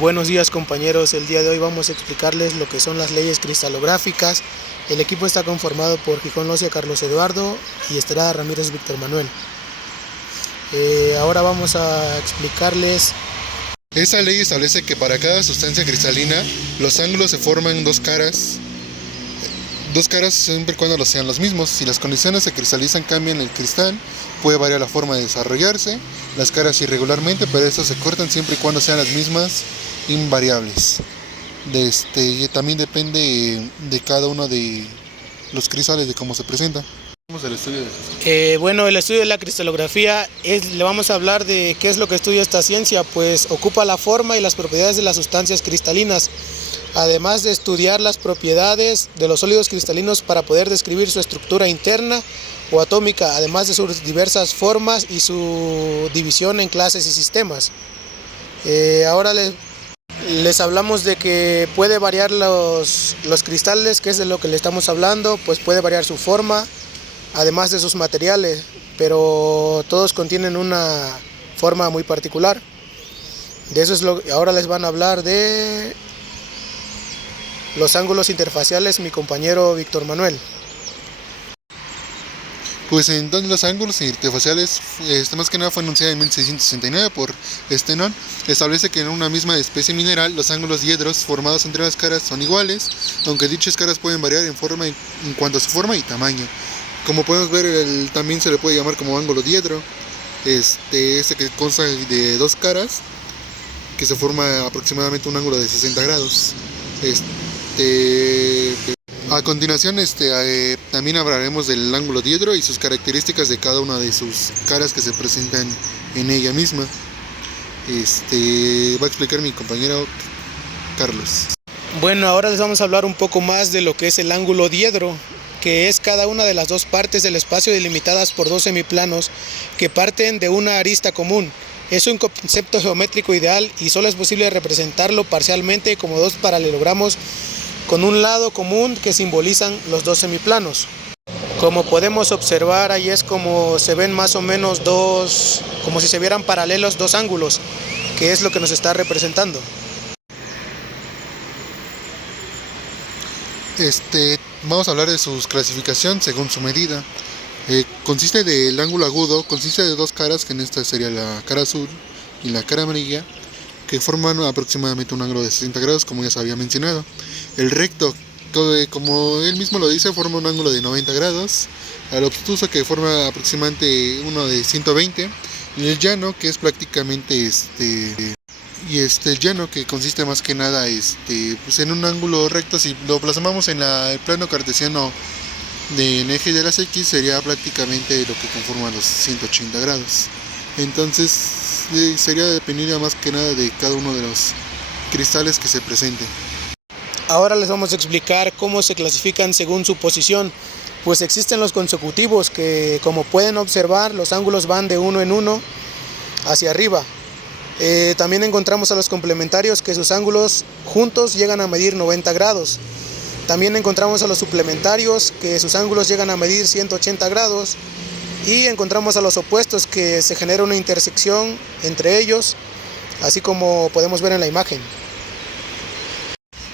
Buenos días compañeros, el día de hoy vamos a explicarles lo que son las leyes cristalográficas. El equipo está conformado por Gijón Locia Carlos Eduardo y Estrada Ramírez Víctor Manuel. Ahora vamos a explicarles. Esta ley establece que para cada sustancia cristalina los ángulos se forman dos caras siempre y cuando los sean los mismos. Si las condiciones se cristalizan cambian el cristal, puede variar la forma de desarrollarse, las caras irregularmente, pero estas se cortan siempre y cuando sean las mismas invariables. También depende de cada uno de los cristales de cómo se presenta. El estudio el estudio de la cristalografía le vamos a hablar de qué es lo que estudia esta ciencia, pues ocupa la forma y las propiedades de las sustancias cristalinas, además de estudiar las propiedades de los sólidos cristalinos para poder describir su estructura interna o atómica, además de sus diversas formas y su división en clases y sistemas. Ahora les hablamos de que puede variar los cristales, que es de lo que le estamos hablando, pues puede variar su forma, además de sus materiales, pero todos contienen una forma muy particular. De eso es ahora les van a hablar de los ángulos interfaciales mi compañero Víctor Manuel. Pues entonces los ángulos interfaciales, más que nada fue anunciada en 1669 por Stenon. Establece que en una misma especie mineral los ángulos diedros formados entre las caras son iguales, aunque dichas caras pueden variar en cuanto a su forma y tamaño. Como podemos ver, también se le puede llamar como ángulo diedro, que consta de dos caras, que se forma aproximadamente un ángulo de 60 grados. A continuación, también hablaremos del ángulo diedro y sus características de cada una de sus caras que se presentan en ella misma. Va a explicar mi compañero Carlos. Bueno, ahora les vamos a hablar un poco más de lo que es el ángulo diedro, que es cada una de las dos partes del espacio delimitadas por dos semiplanos que parten de una arista común. Es un concepto geométrico ideal y solo es posible representarlo parcialmente como dos paralelogramos con un lado común que simbolizan los dos semiplanos. Como podemos observar, ahí es como se ven más o menos como si se vieran paralelos dos ángulos, que es lo que nos está representando. Vamos a hablar de su clasificación según su medida. Consiste del ángulo agudo, consiste de dos caras, que en esta sería la cara azul y la cara amarilla, que forman aproximadamente un ángulo de 60 grados, como ya se había mencionado. El recto, como él mismo lo dice, forma un ángulo de 90 grados. El obtuso, que forma aproximadamente uno de 120. Y el llano, que es prácticamente el llano, que consiste más que nada pues en un ángulo recto. Si lo plasmamos en el plano cartesiano del eje de las X, sería prácticamente lo que conforma los 180 grados. Entonces sería dependiendo más que nada de cada uno de los cristales que se presenten. Ahora les vamos a explicar cómo se clasifican según su posición. Pues existen los consecutivos, que como pueden observar los ángulos van de uno en uno hacia arriba. También encontramos a los complementarios, que sus ángulos juntos llegan a medir 90 grados. También encontramos a los suplementarios, que sus ángulos llegan a medir 180 grados. Y encontramos a los opuestos, que se genera una intersección entre ellos, así como podemos ver en la imagen.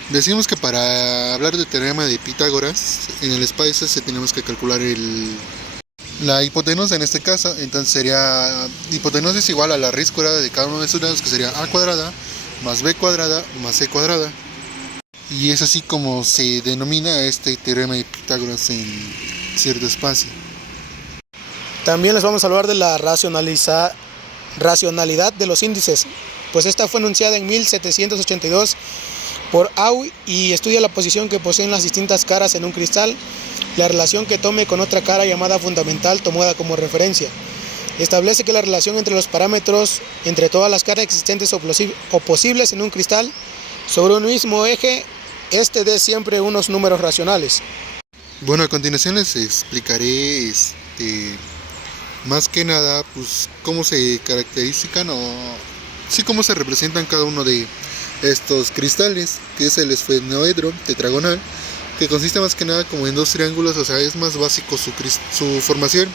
Decimos que para hablar del teorema de Pitágoras, en el espacio tenemos que calcular la hipotenusa en este caso. Entonces sería hipotenusa es igual a la raíz cuadrada de cada uno de sus lados, que sería a cuadrada más b cuadrada más c cuadrada. Y es así como se denomina este teorema de Pitágoras en cierto espacio. También les vamos a hablar de la racionalidad de los índices, pues esta fue enunciada en 1782 por Auer y estudia la posición que poseen las distintas caras en un cristal, la relación que tome con otra cara llamada fundamental tomada como referencia. Establece que la relación entre los parámetros entre todas las caras existentes o posibles en un cristal sobre un mismo eje dé siempre unos números racionales. Bueno, a continuación les explicaré más que nada pues cómo se caracterizan cómo se representan cada uno de estos cristales, que es el esfenoedro tetragonal, que consiste más que nada como en dos triángulos, o sea, es más básico su formación.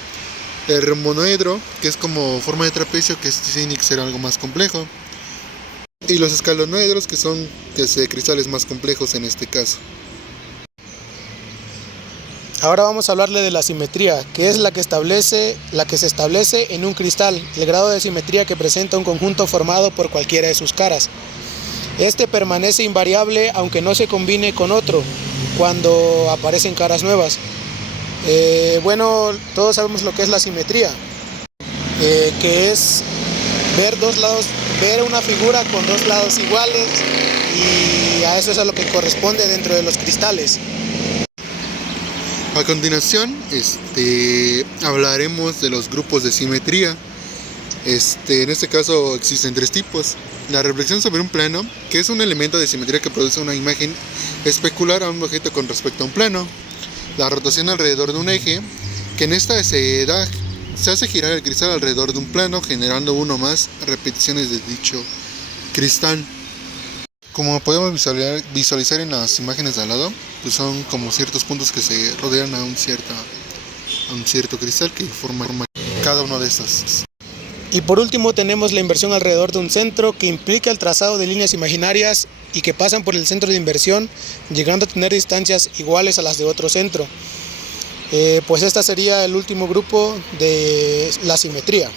El rombonoedro, que es como forma de trapecio, que tiene que ser algo más complejo. y los escalonoedros, que son cristales más complejos en este caso. Ahora vamos a hablarle de la simetría, que es la que se establece en un cristal, el grado de simetría que presenta un conjunto formado por cualquiera de sus caras. Este permanece invariable aunque no se combine con otro cuando aparecen caras nuevas. Bueno, todos sabemos lo que es la simetría, que es ver una figura con dos lados iguales, y a eso es a lo que corresponde dentro de los cristales. A continuación, hablaremos de los grupos de simetría. En este caso existen 3 tipos. La reflexión sobre un plano, que es un elemento de simetría que produce una imagen especular a un objeto con respecto a un plano. La rotación alrededor de un eje, que en esta se hace girar el cristal alrededor de un plano, generando uno o más repeticiones de dicho cristal. Como podemos visualizar en las imágenes de al lado, pues son como ciertos puntos que se rodean a un cierto cristal que forma cada uno de estos. Y por último tenemos la inversión alrededor de un centro, que implica el trazado de líneas imaginarias y que pasan por el centro de inversión, llegando a tener distancias iguales a las de otro centro. Pues este sería el último grupo de la simetría.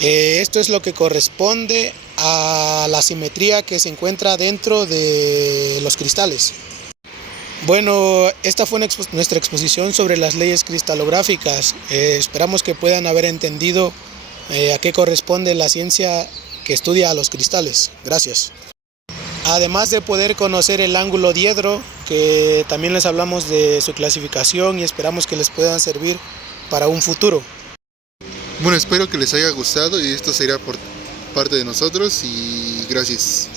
Esto es lo que corresponde a la simetría que se encuentra dentro de los cristales. Bueno, esta fue nuestra exposición sobre las leyes cristalográficas. Esperamos que puedan haber entendido a qué corresponde la ciencia que estudia a los cristales. Gracias. Además de poder conocer el ángulo diedro, que también les hablamos de su clasificación y esperamos que les puedan servir para un futuro. Bueno, espero que les haya gustado y esto será por parte de nosotros y gracias.